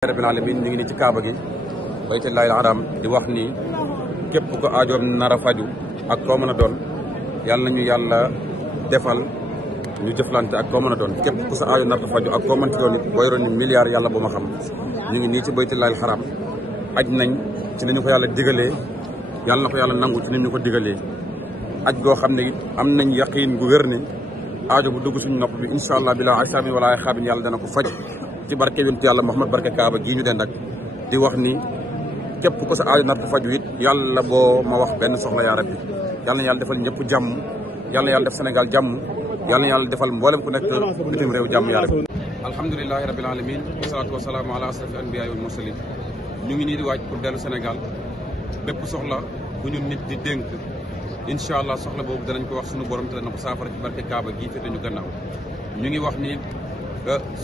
rabbil alamin ñu ngi nii ci kaaba gi baytullahil haram di wax ni képp ko aajoom nar a faju ak koo mën a doon yàlla nañu yàlla defal ñu jëflante ak koo mën a doon képp ku sa aajo nar a faju ak koo mën ci doon it boo yoroon ni milliards yàlla bu ma xam ñu ngi nii ci baytullahil haram aj nañ ci ni ñu ko yàlla digalee yàlla na ko yàlla nangu ci ni ñu ko digalee aj goo xam ne am nañ yaqiin gu wér ne aajo bu dugg suñu nopp bi incha allah bila ay saamin wala ay xaabin yàlla dana ko faj ci barke yonent yàlla Muhammad barke Kaaba gii ñu den ak di wax ni képp ko sa aajo nar ko faju it yàlla boo ma wax benn soxla yaa rabbi yàlla na yàlla defal ñëpp jàmm yàlla na yàlla def Sénégal jàmm yàlla na yàlla defal mboolem ku nekk bitim réew jàmm yaa rabbi alhamdulilahi rabbil alamin wasalaatu wasalaamu ala asrafi anbiyaai wal mursalin ñu ngi nii di waaj pour dellu Sénégal bépp soxla bu ñu nit di dénk incha allah soxla boobu danañ ko wax suñu borom te dana ko saafara ci barke Kaaba gii féete ñu gannaaw ñu ngi wax ni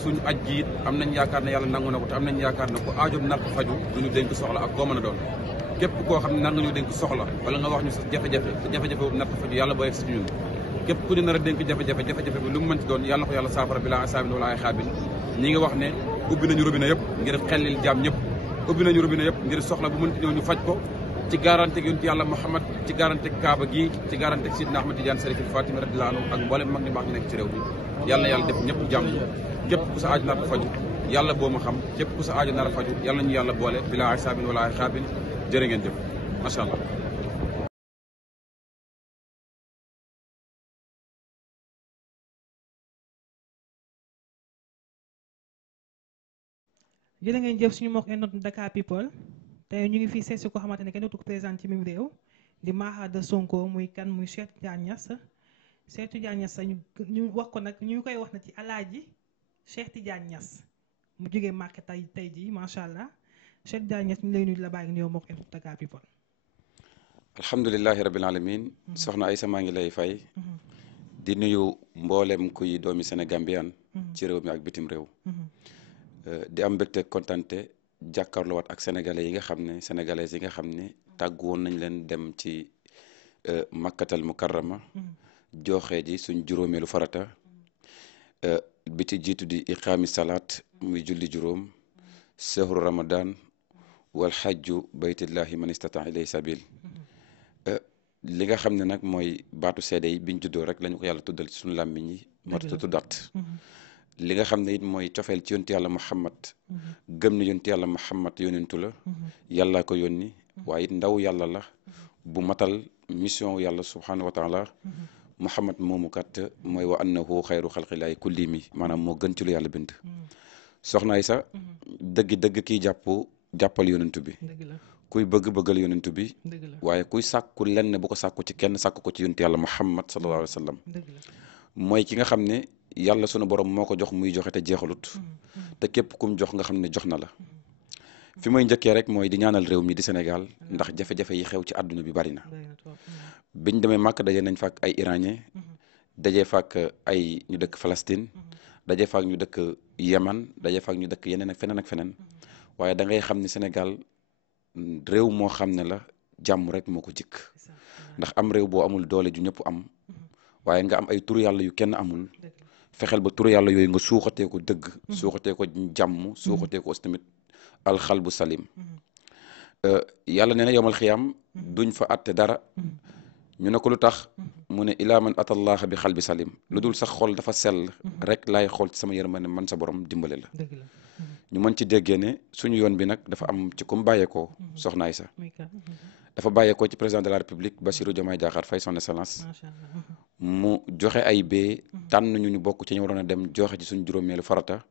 suñu aj gi it am nañ yaakaar ne yàlla nangu na ko te am nañ yaakaar ne ko aajoom nar ko faju du ñu dénk soxla ak koo mën a doon képp koo xam ne nar nga ñu dénk soxla wala nga wax ñu sa jafe-jafe te jafe-jafe boobu nar ko faju yàlla boo yegg si ñun képp ku ñu nar a dénk jafe-jafe bi lu mu mën ci doon yàlla na ko yàlla saafara bi laa asaabin wala ay xaabin ñi ngi wax ne ubbi nañu robinet yëpp ngir xellil jaam ñëpp ubbi nañu robinet yëpp ngir soxla bu mënti ñëw ñu faj ko ci garanti yonent yàlla Muhammad ci garanti Kaaba gi ci garanti Sidna Ahmad Tidiane Sarif Fatimi radiyallahu anhu ak mboolem mag ni baax ñu nekk ci réew mi yàlla na yàlla def ñëpp jàmm képp ku sa aajo nar a faju yàlla boo ma xam képp ku sa aajo nar a faju yàlla nañu yàlla boole bilaa ay saabin wala ay xaabin jërë ngeen jëf macha allah. jërë ngeen jëf suñu mbokk internet Dakar People tey ñu ngi fii seet si ko xamante ne kenn dootu ko présenté ci même réew di Mahada Sonko muy kan muy Cheikh Tidiane Niass Cheikh Tidiane Niass ñu wax ko nag ñu koy wax na ci alaaji Cheikh Tidiane Niass mu jógee Màkka tey jii macha allah Cheikh Tidiane Niass ñu lay nuyu la bàyyi nga ñëw mbokk internet Dakar People. alhamdulilahi rabbil alamin soxna Aïssa maa ngi lay fay di nuyu mboolem kuy doomi Sénégambien ci réew mi ak bitim réew di am mbégte kontante jàkkaarloo waat ak sénégalais yi nga xam ne sénégalaises yi nga xam ne tàggu woon nañ leen dem ci makkatal mukarrama joxe ji suñ juróomeelu farata bi ci jiitu di iqaami salaat muy julli juróom sehru ramadan wal xajju baytillahi man istata ilay sabil li nga xam ne nag mooy baatu seede yi biñ juddoo rek lañu ko yàlla tuddal ci suñu làmmiñ yi moo tax tuddaat li nga xam ne it mooy cofeel ci yonti yàlla Muhammad gëm ne yonti yàlla Muhammad yónentu la yàllaa ko yónni waaye it ndaw yàlla la bu matal mission yàlla subhanahu wa taala Muhammad moomu kat mooy wa annahu xayru xalqilaahi kulli mi maanaam moo gën ci lu yàlla bind soxnaay sa dëgg kiy jàppal yonentu bi kuy bëggal yonentu bi waaye kuy sàkku lenn bu ko sàkku ci kenn sàkku ko ci yonti yàlla Muhammad sallallahu alayhi wa sallam mooy ki nga xam ne yàlla sunu borom moo ko jox muy joxe te jeexalut te képp kum jox nga xam ne jox na la fi may njëkkee rek mooy di ñaanal réew mi di Sénégal ndax jafe-jafe yi xew ci àdduna bi bari na biñ demee màkk daje nañ fa ak ay iranien daje fa ak ay ñu dëkk Palestine daje fa ak ñu dëkk Yemen daje fa ak ñu dëkk yeneen ak feneen waaye da ngay xam ne Sénégal réew moo xam ne la jàmm rek moo ko jikk ndax am réew boo amul doole ju ñëpp am waaye nga am ay turu yàlla yu kenn amul fexeel ba turu yàlla yooyu nga suuxatee ko dëgg suuxatee ko jàmm suuxatee ko aussi tamit alxalbu salim yàlla nee na yowmal xiyaam duñ fa atte dara ñu ne ko lu tax mu ne ilaa man atallaha bi xalbi salim lu dul sax xol dafa sell rek laay xool ci sama yërmande man sa borom dimbale la ñu mën ci déggee ne suñu yoon bi nag dafa am ci kum bàyyeekoo soxnaay sa dafa bàyyeekoo ci président de la république Bassirou Diomaye Diakhar Faye son excellence mu joxe ay bee tànn ñu bokk ci ñu waroon a dem joxe ci suñu juróomeelu farata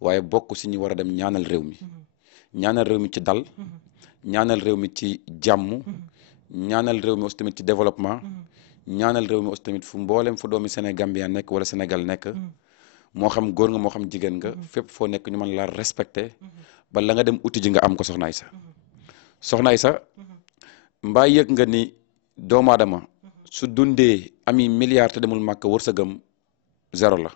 waaye bokk si ñu war a dem ñaanal réew mi ci dal ñaanal réew mi ci jàmm ñaanal réew mi aussi tamit ci développement ñaanal réew mi aussi tamit fu mboolem fu doomi Sénégambien nekk wala Sénégal nekk moo xam góor nga moo xam jigéen nga fépp foo nekk ñu mën la respecté ba la nga dem uti ji nga am ko soxnaay sa mbaa yëg nga ni doomu aadama su dundee ami milliard te demul màkk wërsëgam zéro la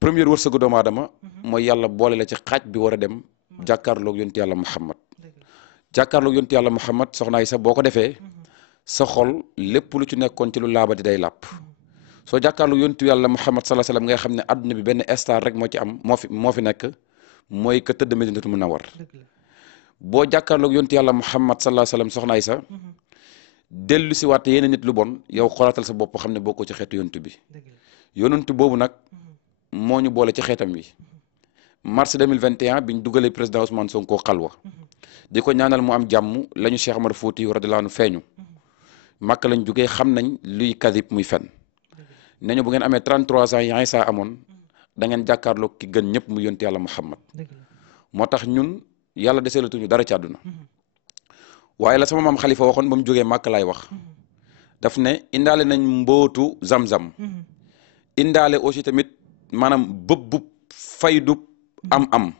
première wërsëgu doomu aadama mooy yàlla boole la ci xaaj bi war a dem jàkkaarloog yonti yàlla Muhammad jàkkaarloog yonti yàlla Muhammad soxnaay sa boo ko defee sa xol lépp lu ci nekkoon ci lu laabati day làpp soo jàkkaarloog yonti yàlla Muhammad sallallahu alayhi wasallam ngay xam ne adduna bi benn star rek moo ci am moo fi nekk mooy ka tëdd Madinatul Munawwar boo jàkkaarloog yontu yàlla Muhammad sallallahu alayhi wasallam soxna Aysa dellu si waat yeneen nit lu bon yow xoolaatal sa bopp xam ne bokkoo ci xeetu yontu bi yonentu boobu nag moo ñu boole ci xeetam wi mars 2021 biñ dugalee président Ousmane Sonko xalwa di ko ñaanal mu am jàmm la ñu Cheikh Omar Fouti radiyallahu anhu feeñu màkk lañ jugee xam nañ luy kadib muy fen nañu bu ngeen amee 33 ans yi Aysa amoon da ngeen jàkkaarloog ki gën ñëpp mu yonti yàlla Muhammad moo tax ñun yàlla deseelatuñu dara ci àdduna waaye la sama maam Khalifa waxoon ba mu jógee màkk laay wax daf ne indaale nañ mbootu zam-zam indaale aussi tamit maanaam bëbbub faydub am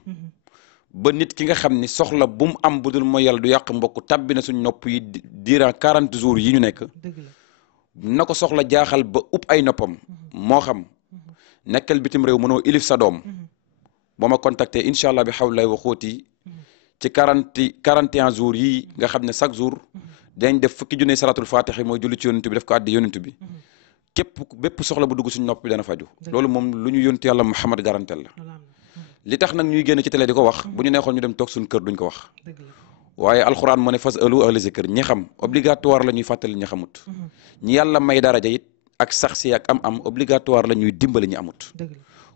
ba nit ki nga xam ni soxla bu mu am budul mooy yàlla du yàq mbokk tabbi na suñ nopp yi durant 40 jours yi ñu nekk na ko soxla jaaxal ba upp ay noppam moo xam nekkal bitim réew mënoo ilif sa doom ba ma contacté incha allah bi xawlay wa xóoti ci 41 jours yii nga xam ne chaque jour dañ def fukki junne salatul fatihi mooy julli ci yonent bi def ko addi yonent bi bépp soxla bu dugg suñ nopp bi dana faju loolu moom lu ñu yonent yàlla Muhammad garantel la li tax nag ñuy génn ci télé di ko wax bu ñu neexoon ñu dem toog suñ kër duñ ko wax waaye alxuraan moo ne fas alu ahla zikr ñi xam obligatoire la ñuy fàttali ñi xamut ñi yàlla may daraja it ak sax si ak am obligatoire la ñuy dimbali ñi amut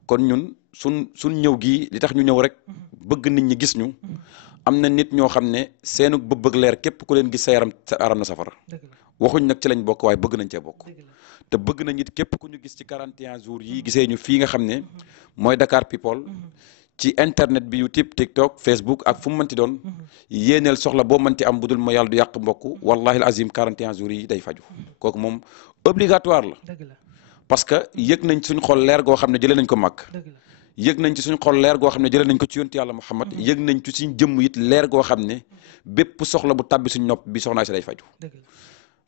kon ñun suñ ñëw gii li tax ñu ñëw rek bëgg nit ñi gis ñu am na nit ñoo xam ne seenu bëgg leer képp ku leen gis sa yaram na safara waxuñ nag ci lañ bokk waaye bëgg nañ cee bokk te bëgg nañ it képp ku ñu gis ci 41 jours yi gisee ñu fii nga xam ne mooy Dakar People ci internet bi YouTube TikTok Facebook ak fu mu mënti doon yéeneel soxla boo mënti am budul ma yàlla du yàq mbokk wallahi al azim 41 jours yi day faju kooku moom obligatoire la parce que yëg nañ suñ xol leer goo xam ne jëlee nañ ko màkk yëg nañ ci suñ xol leer goo xam ne jëlee nañ ko ci yontu yàlla Muhammad yëg nañ ci suñ jëmm it leer goo xam ne bépp soxla bu tàbbi suñ nopp bi soxnaa si day faju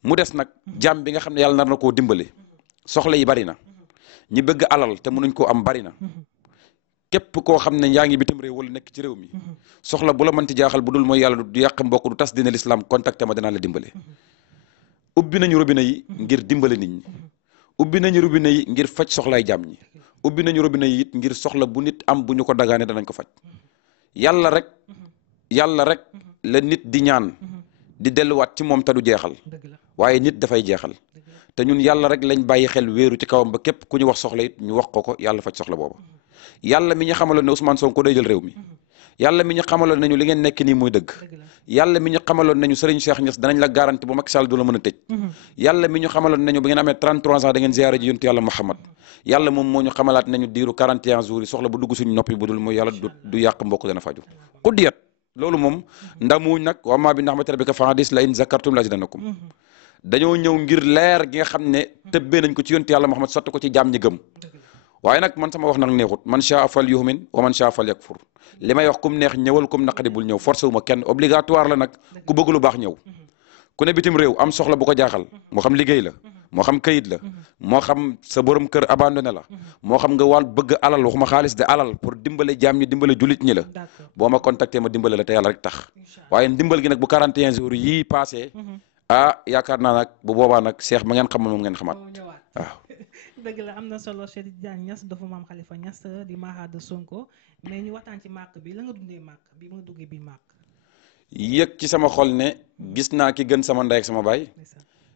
mu des nag jàmm bi nga xam ne yàlla nar na koo dimbale soxla yi bari na ñi bëgg alal te mënuñ koo am bari na képp koo xam ne yaa ngi bitim réew wala nekk ci réew mi soxla bu la mënti jaaxal bu dul mooy yàlla du yàq mbokk du tas dina l'islam contacté ma danaa la dimbale ubbi nañu robinet yi ngir dimbale nit ñi ubbi nañu robinet yi ngir faj soxlaay jàmm ñi ubbi nañu robinet yi it ngir soxla bu nit am bu ñu ko dagaane danañ ko faj yàlla rek la nit di ñaan di delluwaat ci moom te du jeexal waaye nit dafay jeexal te ñun yàlla rek lañ bàyyi xel wéeru ci kawam ba képp ku ñu wax soxla it ñu wax ko yàlla faj soxla booba yàlla mi ñu xamaloon ne Ousmane Sonko day jël réew mi yàlla mi ñu xamaloon nañu li ngeen nekk nii muy dëgg yàlla mi ñu xamaloon nañu Serigne Cheikh Niass danañ la garanti bu Macky Sall du la mën a tëj yàlla mi ñu xamaloon nañu bu ngeen amee 33 ans da ngeen ziyaare ji yontu yàlla Muhammad yàlla moom moo ñu xamalaat nañu diiru 41 jours yi soxla bu dugg suñu noppi bu dul mooy yàlla du yàq mbokk dana faju xudiyat loolu moom ndamuñ nag wa maa bi ni'mati rabbika fa hadis la in zakartum la azidannakum dañoo ñëw ngir leer gi nga xam ne tëbbee nañ ko ci yontu yàlla Muhammad sotti ko ci jaam ñi gëm waaye nag man sama wax nag neexut man shaa fal yu'min wa man shaa fal yakfur li may wax kum neex ñëwal kum naqadi bul ñëw forcé wu ma kenn obligatoire la nag ku bëgg lu baax ñëw ku ne bitim réew am soxla bu ko jaaxal moo xam liggéey la moo xam kayit la moo xam sa borom kër abandonné la moo xam nga wàll bëgg alal waxuma xaalis de alal pour dimbale jaam ñi dimbale julit ñi la boo ma contacté ma dimbale la te yàlla rek tax waaye ndimbal gi nag bu 41 jours yii passé yaakaar naa nag bu boobaa nag Cheikh ma ngeen xam moom ngeen xamaat waaw dëgg la am na solo Cheikh Tidiane Niass dafa maam Khalifa Niass di Maha de Sonko mais ñu waxtaan ci màkk bi la nga dundee màkk bi ma duggee bi màkk yëg ci sama xol ne gis naa ki gën sama ndey ak sama baay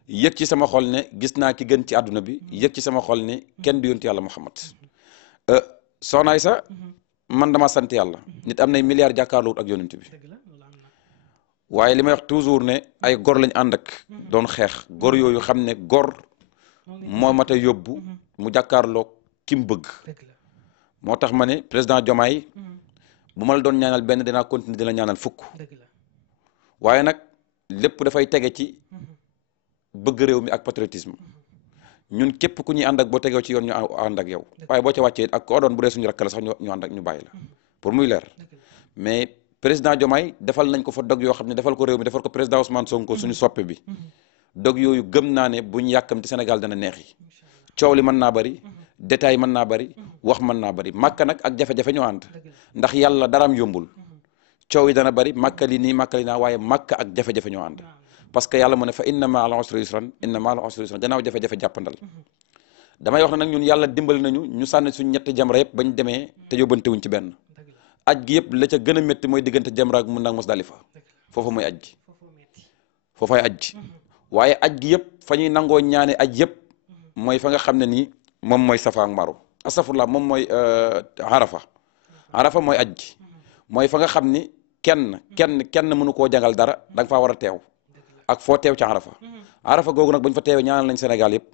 yëg ci sama xol ne gis naa ki gën ci àdduna bi yëg ci sama xol ne kenn du yontu yàlla Muhammad soxna Aysa man dama sant yàlla nit am nay milliards jàkkaarloo ak yonent bi waaye li may wax toujours ne ay gor lañ ànd ak doon xeex gor yooyu xam ne gor moo mat a yóbbu mu jàkkaarloo ki mu bëgg moo tax ma ne président Diomaye bu ma la doon ñaanal benn dinaa continuer di la ñaanal fukk waaye nag lépp dafay tege ci bëgg réew mi ak patriotisme ñun képp ku ñuy ànd ak boo tegee ci yoon ñu ànd ak yow waaye boo ca wàccee ak koo doon bu dee suñu rakk la sax ñu ànd ak ñu bàyyi la pour muy leer mais président Diomaye defal nañ ko fa dog yoo xam ne defal ko réew mi defal ko président Ousmane Sonko suñu soppe bi dog yooyu gëm naa ne buñ yàkkamti Sénégal dana neex yi coow li mën naa bari détail mën naa bari wax mën naa bari màkka nag ak jafe-jafe ñu ànd ndax yàlla daraam yombul coow yi dana bari màkka li nii màkka li naa waaye màkka ak jafe-jafe ñu ànd parce que yàlla mu ne fa inna ma'al usri yusran inna ma'al usri yusran gannaaw jafe-jafe jàppandal damay wax ne nag ñun yàlla dimbali nañu ñu sànni suñ ñetti jamra yëpp bañ demee te yóbbante wuñ ci benn aj gi yëpp la ca gën a métti mooy diggante Jamra ak Mina ak Musdalifa foofu mooy aj gi foofay aj gi waaye aj gi yëpp fa ñuy nangoo ñaane aj yëpp mooy fa nga xam ne nii moom mooy Safa ak Marwa astafurlah moom mooy Arafa mooy aj gi mooy fa nga xam ni kenn mënu koo jàngal dara da nga faa war a teew ak foo teew ci Arafa googu nag bañ fa teewee ñaanal nañ Sénégal yëpp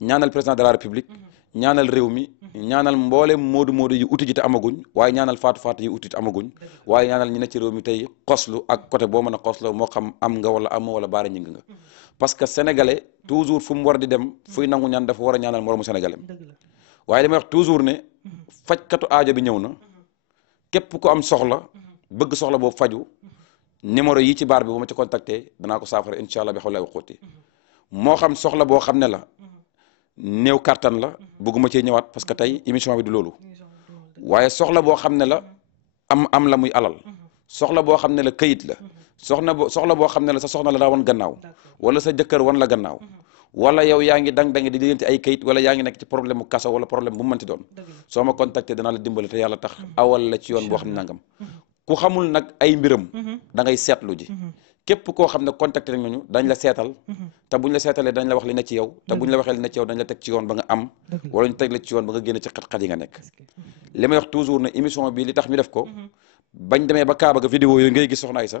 ñaanal président de la République ñaanal réew mi ñaanal mboolem moodu yu uti ji te amaguñ waaye ñaanal faatu yu uti te amaguñ waaye ñaanal ñi ne ci réew mi tey xoslu ak côté boo mën a xoslu moo xam am nga wala amoo wala baara ñing nga parce que sénégalais toujours fu mu war di dem fuy nangu ñaan dafa war a ñaanal moroomu sénégalais waaye damay wax toujours ne fajkatu aajo bi ñëw na képp ku am soxla bëgg soxla boobu faju numéro yi ci baar bi bu ma ci contacté danaa ko saafara incha allah bi xaw lay waxuti moo xam soxla boo xam ne la néew kattan la bëgguma cee ñëwaat parce que tey émission bi du loolu waaye soxla boo xam ne la am la muy alal soxla boo xam ne la këyit la soxla boo xam ne la sa soxna la daa wan gannaaw wala sa jëkkër wan la gannaaw wala yow yaa ngi dang-dangi di lijjanti ay këyit wala yaa ngi nekk ci problème mu kaso wala problème bu mu mënti doon soo ma contacté danaa la dimbale te yàlla tax awal la ci yoon boo xam ne nangam ku xamul nag ay mbiram da ngay seetlu ji képp koo xam ne contacté nañ ñu dañ la seetal te buñ la seetalee dañ la wax li ne ci yow te buñ la waxee li ne ci yow dañ la teg ci yoon ba nga am wala ñu teg la ci yoon ba nga génn ci xat-xat yi nga nekk li may wax toujours ne émission bi li tax ñu def ko bañ demee ba Kaaba ga vidéo yooyu ngay gis soxna Aïssa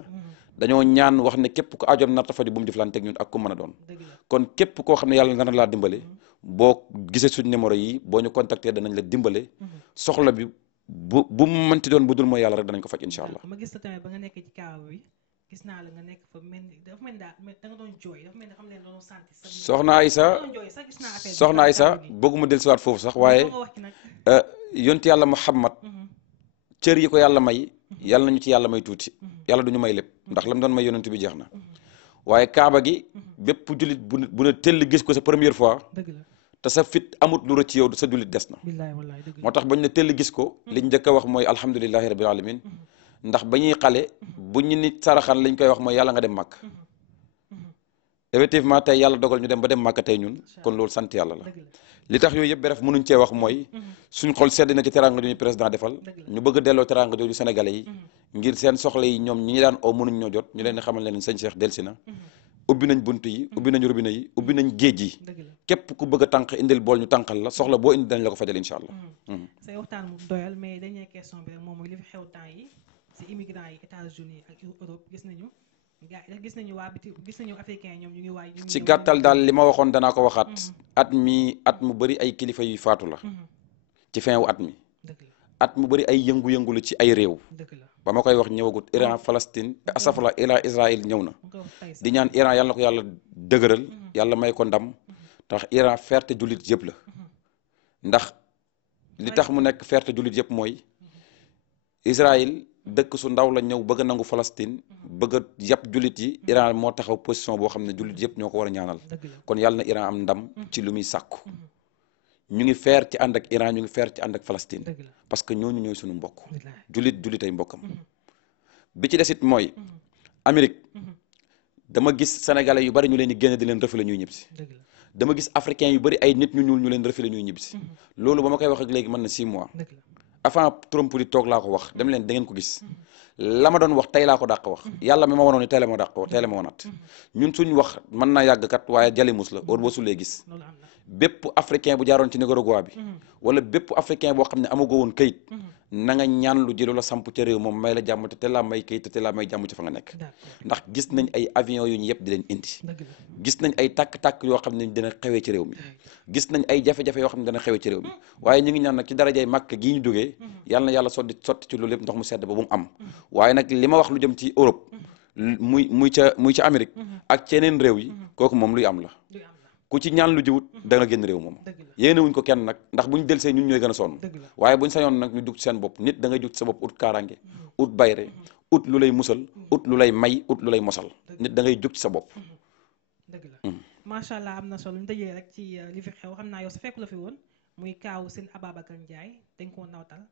dañoo ñaan wax ne képp ku ajoom narta faju bu mu jëflanteeg ñun ak ku mën a doon kon képp koo xam ne yàlla nga na laa dimbale boo gisee suñ numéro yi boo ñu contacté danañ la dimbale soxla bi bu mu mënti doon bu dul mooy yàlla rek danañ ko faj incha allah. ma gis la tamit ba nga nekk ci Kaaba bi gis naa la nga nekk fa mel ni dafa mel ni daal da nga doon jooy dafa mel ni xam leen doon santi soxna Aïssa bëgguma dellusiwaat foofu sax waaye yonti yàlla Muhammad cër yi ko yàlla may yàlla nañu ci yàlla may tuuti yàlla duñu may lépp ndax lam doon may yonent bi jeex na waaye Kaaba gi bépp jullit bu ne tell gis ko sa première fois te sa fit amut lu rëcc ci yow sa jullit des na moo tax bañ ne tell gis ko liñ njëkk a wax mooy alhamdulillahi rabbil alamin ndax ba ñuy xale bu ñu nit saraxan liñ koy wax mooy yàlla nga dem màkk effectivement tey yàlla dogal ñu dem ba dem màkk tey ñun kon loolu sant yàlla la li tax yooyu yëpp bref mënuñ cee wax mooy suñ xol sedd na ci teranga ju ñu président defal ñu bëgg a delloo teranga jooju sénégalais yi ngir seen soxla yi ñoom ñi ñu daan oo mënuñ ñoo jot ñu leen di xamal leen sëñ Cheikh delsi na ubbi nañ bunt yi ubbi nañ robinet yi ubbi nañ géej yi képp ku bëgg a tànq indil bool ñu tànqal la soxla boo indi dañ la ko fajal incha allah say waxtaan mu doyal mais dernière question bi rek moom mooy li fi xew temps yi si immigrants yi États-Unis ak Europe gis nañu africain ñoom ñu ngi waay ci gàttal daal li ma waxoon danaa ko waxaat at mu bëri ay kilifa yuy faatu la ci fin wu at mu bëri ay yëngu-yëngu la ci ay réew ba ma koy wax ñëwagut Iran Palestine asafala Iran Israël ñëw na di ñaan Iran yàlla na ko yàlla dëgëral yàlla may ko ndam tax Iran fierté jullit yëpp la ndax li tax mu nekk fierté jullit yëpp mooy Israël dëkk su ndaw la ñëw bëgg a nangu Palestine bëgg a yàpp jullit yi Iran moo taxaw position boo xam ne jullit yëpp ñoo ko war a ñaanal kon yàlla na Iran am ndam ci lu muy sàkku ñu ngi feer ci ànd ak Iran ñu ngi feer ci ànd ak Palestine parce que ñooñu ñooy suñu mbokk jullit ay mbokkam bi ci desit mooy Amérique dama gis sénégalais yu bari ñu leen di génne di leen refile ñuy ñibbisi dama gis africain yu bari ay nit ñu ñuul ñu leen refile ñuy ñibbisi loolu ba ma koy wax ak léegi mën na 6 mois avant Trump di toog laa ko wax dem leen da ngeen ko gis la ma doon wax tey laa ko dàq wax yàlla mi ma wanoon ni tey la ma dàq wax tey la ma wanaat ñun suñ wax mën naa yàgg kat waaye jalimus la or boo sulee gis bépp africain bu jaaroon ci Nicaragua bi wala bépp africain boo xam ne amagoo woon kayit na nga ñaan lu jëlo la samp ca réew moom may la jàmm te laa may kayit te laa may jàmm ci fa nga nekk ndax gis nañ ay avion yu ñu yëpp di leen indi gis nañ ay tàkk-tàkk yoo xam ne dina xewee ci réew mi gis nañ ay jafe-jafe yoo xam ne dana xewee ci réew mi waaye ñu ngi ñaan nag ci darajay màkk gii ñu jógee yàlla na yàlla sotti ci loolu lépp ndox mu sedd ba bu mu am waaye nag li ma wax lu jëm ci Europe muy ca Amérique ak ci yeneen réew yi kooku moom luy am la ku ci ñaan lu jiwut da nga génn réew moom yéene wuñ ko kenn nag ndax buñ delsee ñun ñooy gën a sonn waaye buñ sañoon nag ñu dug seen bopp nit da ngay jug sa bopp ut kaaraange ut bayre ut lu lay musal ut lu lay may ut lu lay mosal nit da ngay jug ci sa bopp dëgg la macha allah am na solo ñu tëjee rek ci li fi xew xam naa yow sa fekk la fi woon muy kaaw seen Ababacar Ndiaye dañ koo nawtal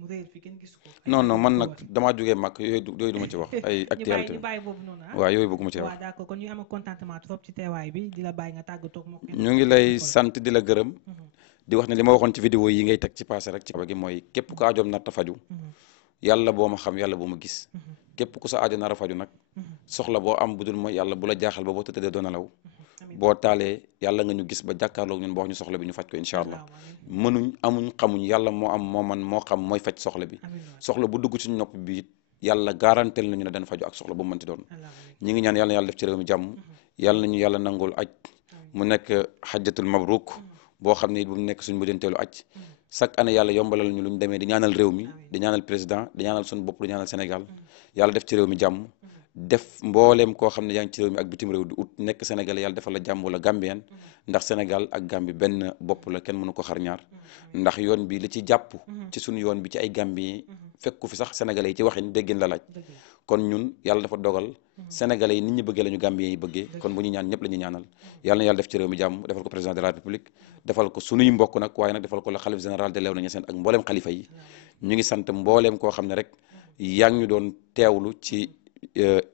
mu réer fi kenn gisu ko non man nag damaa jógee màkk yooyu du ma ci wax ay actualité ñu bàyyi boobu noonu waaw yooyu bëgguma ci wax waaw d'accord kon ñu am contentement trop ci teewaay bi di la bàyyi nga tàggatoo moo ñu ngi lay sant di la gërëm di wax ne li ma waxoon ci vidéo yi ngay teg ci passé rek ci Kaaba gi mooy képp ko ajoom nar ta faju yàlla boo ma xam yàlla boo ma gis képp ku sa aajo nar a faju nag soxla boo am budul mooy yàlla bu la jaaxal ba boo tëddee doo nelaw boo taalee yàlla nga ñu gis ba jàkkaarloog ñun boo wax ñu soxla bi ñu faj ko incha allah mënuñ amuñ xamuñ yàlla moo am moo man moo xam mooy faj soxla bi soxla bu dugg suñu nopp bi yàlla garantel nañu ne dana faju ak soxla bu mu mënti doon ñi ngi ñaan yàlla na yàlla def ci réew mi jàmm yàlla nañu yàlla nangul aj mu nekk xajjatul mabruk boo xam ne bu mu nekk suñu mujjanteelu aj chaque année yàlla yombalal ñu lu ñu demee di ñaanal réew mi di ñaanal président di ñaanal suñu bopp di ñaanal Sénégal yàlla def ci réew mi jàmm def mbooleem koo xam ne yaa ngi ci réew mi ak bitim réew di ut nekk Sénégal yàlla defal la jàmm wala Gambien ndax Sénégal ak Gambie benn bopp la kenn mënu ko xar ñaar ndax yoon bi li ci jàpp ci suñu yoon bi ci ay Gambien fekku fi sax sénégalais yi ci waxin déggin la laaj kon ñun yàlla dafa dogal sénégalais yi nit ñi bëggee la ñu Gambien yi bëggee kon bu ñu ñaan ñëpp la ñuy ñaanal yàlla na yàlla def ci réew mi jàmm defal ko président de la république defal ko sunuy mbokk nag waaye nag defal ko la xalif général de Léona Niassène ak mbooleem xalifa yi ñu ngi sant mbooleem koo xam ne rek yaa ngi ñu doon teewlu ci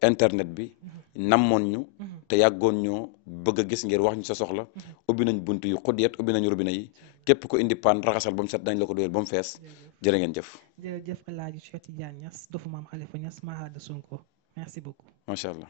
internet bi namoon ñu te yàggoon ñoo bëgg a gis ngir wax ñu sa soxla ubbi nañ bunt yu xudiyat ubbi nañu robinet yi képp ko indi paan raxasal ba mu set dañ la ko doyal ba mu fees jërë ngeen jëf. jërëjëf El Hadji Cheikh Tidiane Niass dofu maam Khalifa Niass Mahada Sonko merci beaucoup. macha allah.